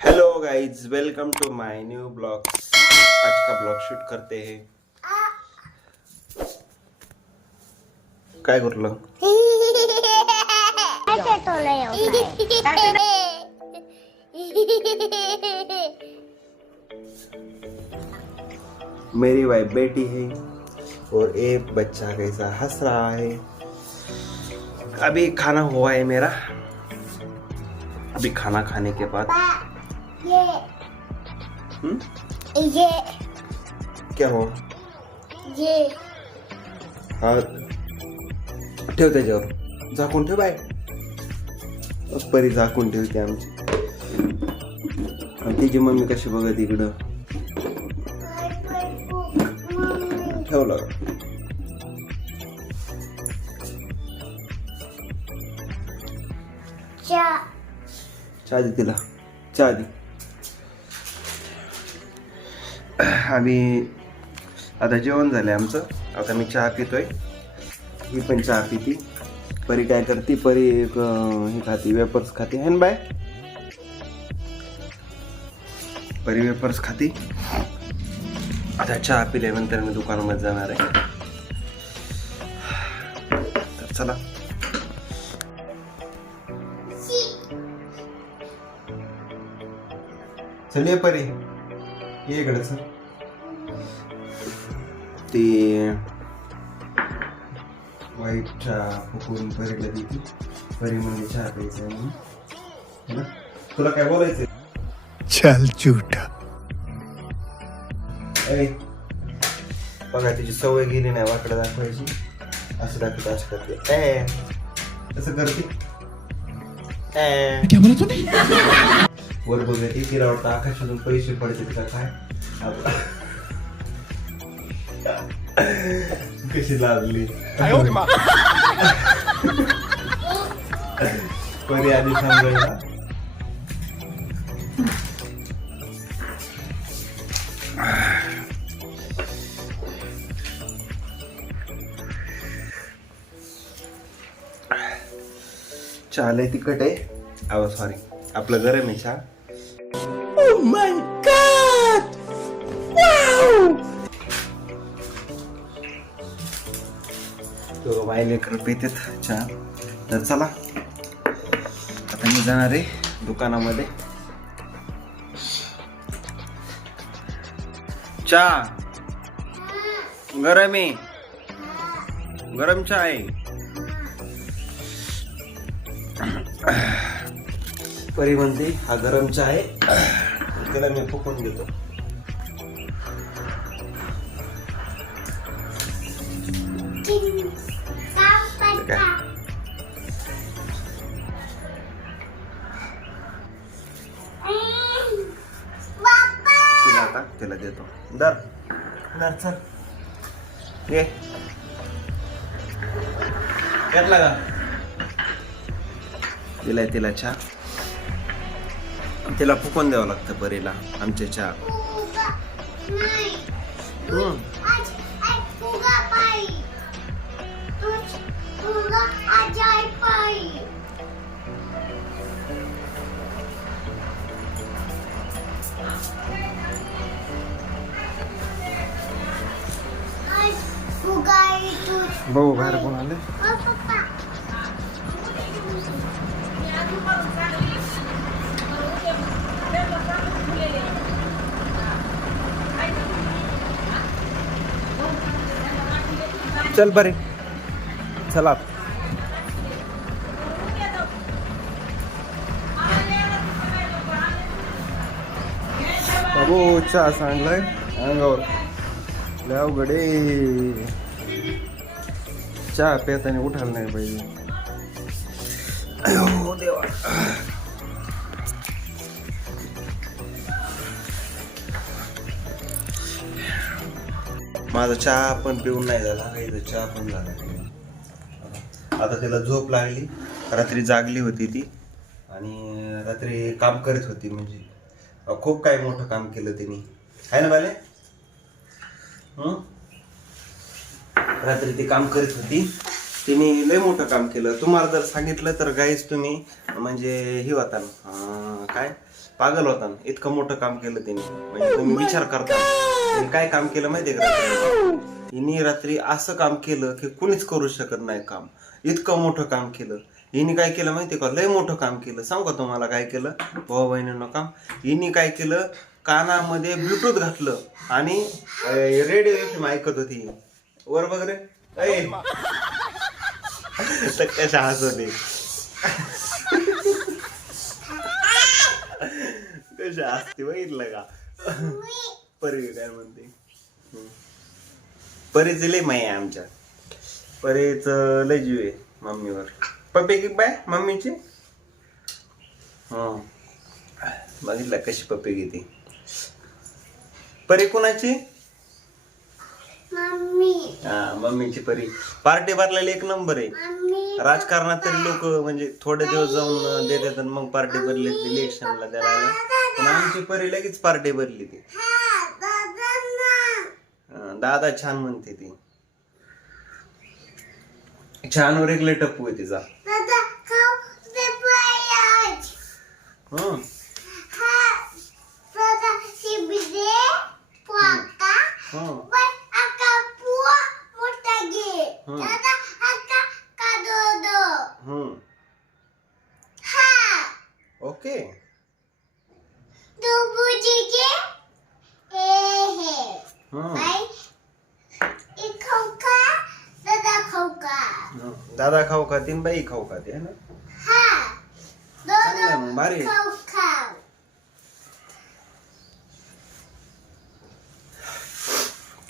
Hello guys, welcome to my new blogs. आज का blog shoot करते हैं। काय करलं? मेरी वाइफ बेटी है और एक बच्चा कैसा हंस रहा है। अभी खाना हुआ है मेरा। अभी खाना खाने के बाद ये क्या हो? ये हा ठेव त्याच्यावर, झाकून ठेव बाय। परी झाकून ठेवते आमची, आणि तिची मम्मी कशी बघत इकडं ठेवलं। चहा दे तिला, चहा दे। आम्ही आता जेवण झालंय आमचं। आता मी चहा पितोय, ही पण चहा पिती। परी काय करते? परी एक हे खाती, वेपर्स खाते है ना बाय? परी वेपर्स खाती। आता चहा पिल्यानंतर मी दुकानामध्ये जाणार आहे, तर चला। चल ये परी, ये इकडे चल। ते वाईट चहा फुकून परीला देते। परी म्हणजे चहा प्यायचा म्हणून, है ना? तुला काय बोलायचंय? चल झूठा। ऐ बघा, तिची सवय गेली नाही वाकडं दाखवायची। असं दाखवत, असं करते, ए असं करते। क्या बोला तूने? वर बघते, तिला वाटतं आकाशातून पैसे पडते का काय। कशी लागली परी आधी सांगायला। चहा लय तिखट आहे। अहो सॉरी, आपलं गरम आहे चहा। Oh my God! Wow! तो वायलेकर पितेत चहा। तर चला, आता मी जाणार आहे दुकानामध्ये। चहा गरम आहे, गरम चहा आहे। परी म्हणते हा गरम चहा आहे, त्याला मी फुकून देतो। तिला आता त्याला देतो। दर दर चल ये, घेतला का? दिलाय तिला चहा। तिला फुकून द्यावं लागतं परीला आमच्या चहा। भाऊ बाहेर कोण आले? चल बरे, चला। बाबू चहा सांडलाय अंगावर, लय अवघड आहे। चहा पेताना उठायला नाही पाहिजे। हो देवा, माझा चहा पण पिऊन नाही झाला, चहा पण झाला। आता तिला झोप लागली, रात्री जागली होती ती आणि रात्री काम करत होती। म्हणजे खूप काही मोठं काम केलं तिने, आहे ना बाले? रात्री ती काम करत होती, तिने लय मोठं काम केलं। तुम्हाला जर सांगितलं तर गाईस तुम्ही म्हणजे ही होता काय पागल होता ना, इतकं मोठं काम केलं त्यांनी. म्हणजे तुम्ही विचार करता त्यांनी काय काम केलं माहितीये का रात्री? हिने रात्री असं काम केलं की कुणीच करू शकत नाही काम. इतकं मोठं काम केलं. हिने काय केलं माहितीये का? लय मोठं काम केलं. सांगू का तुम्हाला काय केलं भाऊ बहिणींनो काम? हिने काय केलं, कानामध्ये ब्लूटूथ घातलं आणि रेडिओ FM ऐकत होती. वर बघ रे तर कशा हसवते कशा हसते बघितलं का? परी काय म्हणते? परीच लय माय आहे आमच्या. परीच लय जीव आहे मम्मीवर. पप्पी की बाय मम्मीची. बघितलं कशी पप्पी घेते. परी कुणाची? मम्मी. मम्मीची परी. पार्टी भरलेली एक नंबर आहे. राजकारणात तरी लोक म्हणजे थोडे दिवस जाऊन देतात आणि मग पार्टी भरली इलेक्शनला द्यायला. पण आमची परी लगेच पार्टी भरली ती. दादा छान म्हणते ती. छान वर एक लय टप्पू आहे तिचा. ओके. दादा खाऊ खाते आणि बाई खाऊ खाते है ना. चांगलं आहे मग, भारी आहे.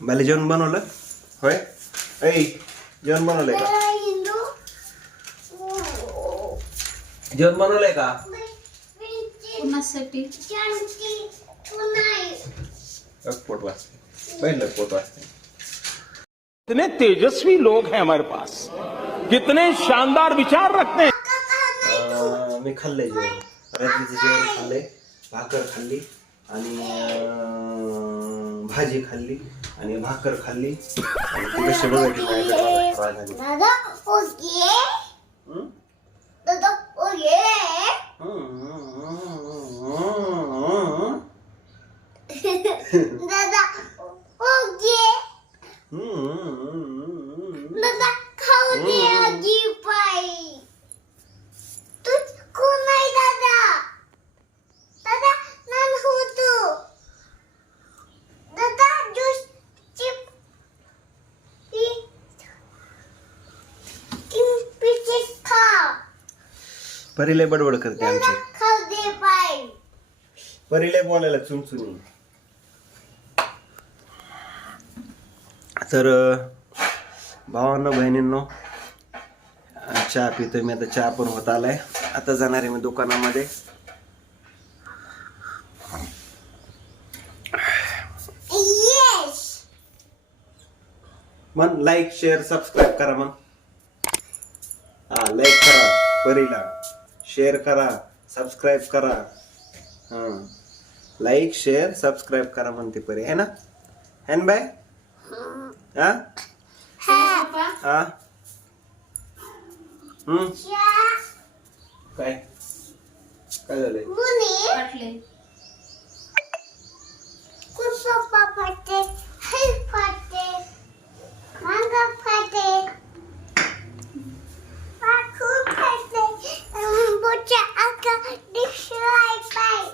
मला जेवण बनवलं होय? ऐ जेवण बनवलंय का? जेवण बनवलंय का? कुणासाठी? पोट वाजते. पहिलं पोट वाजते. कितने तेजस्वी लोग हैं हमारे पास, कितने शानदार विचार रखते हैं. मी खाल्लंय जेवण. रात्रीचं जेवण खाल्लंय. भाकर खाल्ली आणि भाजी खाल्ली आणि भाकर खाल्ली आणि ती कशी बघायची माझ्याकडे राजधानी. दादा ओके. दादा ओके. दादा ओके. दादा खाऊ दे आजी पाय. तू कोण आहे दादा? दादा नान होतो. दादा ज्यूस चिप पीछे खा. परीले बडबड करते आमची. खाऊ दे पाय. परीले बोलायला चुनचुनी. तर भावांनो बहिणींनो चहा पितोय मी आता. चहा पण होत आलाय. आता जाणार आहे मी दुकानामध्ये. येस. मग लाईक शेअर सबस्क्राईब करा. मग लाईक करा परीला, शेअर करा, सबस्क्राईब करा. लाईक शेअर सबस्क्राईब करा म्हणते परी है ना. हॅन बाय. हा हा काय काय झालंय? वाटले. पप्पा फाटे, हे फाटे, मांगा फाटे, पाखू फाटे, बोचा आका दिसलाय पाय.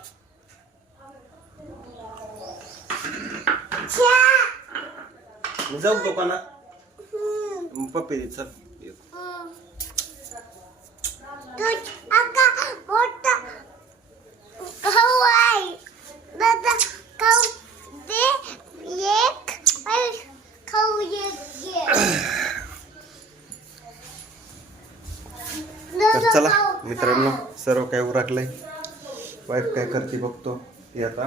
मी जाऊ दुकानात. पप्पी दे चल. दूध आका मोठा खाऊ आहे. दादा खाऊ दे एक खाऊ एक. तर चला मित्रांनो सर्व काय उरकलंय. वाईफ काय करते बघतो. ती आता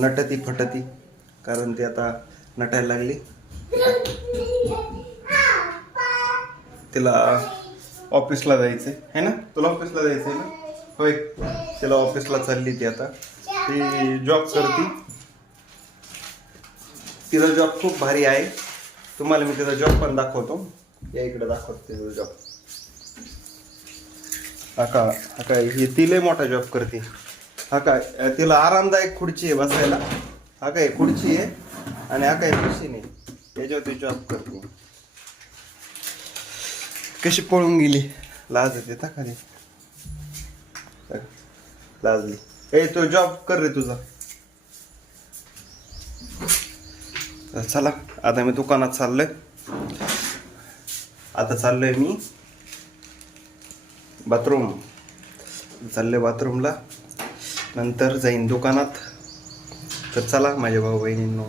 नटती फटती कारण ती आता नटायला लागली. तिला ऑफिसला जायचंय है ना. तुला ऑफिसला जायचंय ना. होय तिला ऑफिसला चालली ती आता. ती जॉब करते. तिचा जॉब खूप भारी आहे. तुम्हाला मी तिचा जॉब पण दाखवतो. या इकडे दाखवतो तिचा जॉब. हा काय हे तिला मोठा जॉब करते. हा काय तिला आरामदायक खुर्ची आहे बसायला. हा काय खुर्ची आहे आणि हा काय मशीन आहे त्याच्यावर ती जॉब करते. कशी पळून गेली. लाज येते का खाली. लाजली. ए तो जॉब कर रे तुझा. चला आता मी दुकानात चाललोय. आता चाललोय मी बाथरूमला. नंतर जाईन दुकानात. तर चला माझ्या भाऊ बहिणींनो